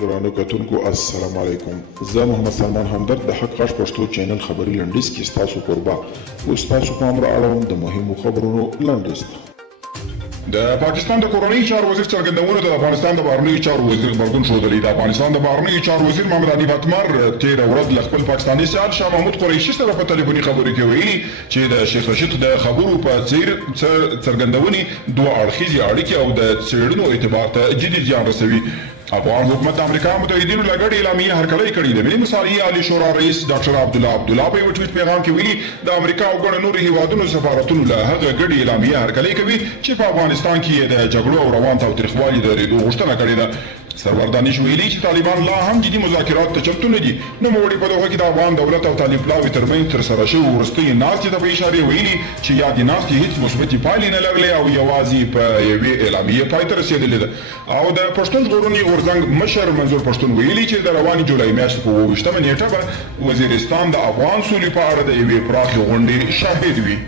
درانه کتونکو السلام علیکم. زه محمد سلمان همدرد د حق غږ پښتو چینل خبري لنډیز کې ستاسو کوربه اوس تاسو پام را اړوم د مهمو خبرونو لنډیز ته. د پاکستان د کورنۍ چارو وزیر څرګندونه د افغانستان د بهرنیو چارو وزیر غبرګون ښودلی. د افغانستان د بهرنیو چارو وزیر محمد علي بټمر تېره ورځ له خپل پاکستاني سیال شاه محمود قریشي سره په تلیفوني خبرو کې ویلي چې د شیخ رشید د خبرو په څیر څرګندونې دوه اړخیزې اړیکې او د څېړنو اعتبار ته جدي زیان رسوي. افغان حکومت د امریکا متحدینو له ګډې اعلامیې هرکلی کړې. د ملي مصالحې عالي شورا رئیس ډاکټر عبدالله په یو ټویټ پیغام کې ویلي د امریکا او ګڼو نورو هیوادونو سفارتونو له هغه ګډې اعلامیې هرکلی کوي چې په افغانستان کې یې د جګړو او روان تاوتریخوالي د درېدو غوښتنه کړې ده. سرور دانش ویلي چې طالبان لا هم جدي مذاکرات ته چمتو نه دي. نوموړي په دغه کې د افغان دولت او طالب پلاوي ترمنځ ترسره شوې وروستۍ ناستې ته په اشارې ویلي چې یادې ناستې هیڅ مثبتې پایلې نه لرلې او یوازې په یوې اعلامیې پای ته رسېدلې ده. او د پښتون ژغورنې غورځنګ مشر منظور پښتون ویلي چې د روانې جولای میاشتې په 28مه نیټه به وزیرستان د افغان سولې په اړه د یوې پراخې غونډې شاهد وي.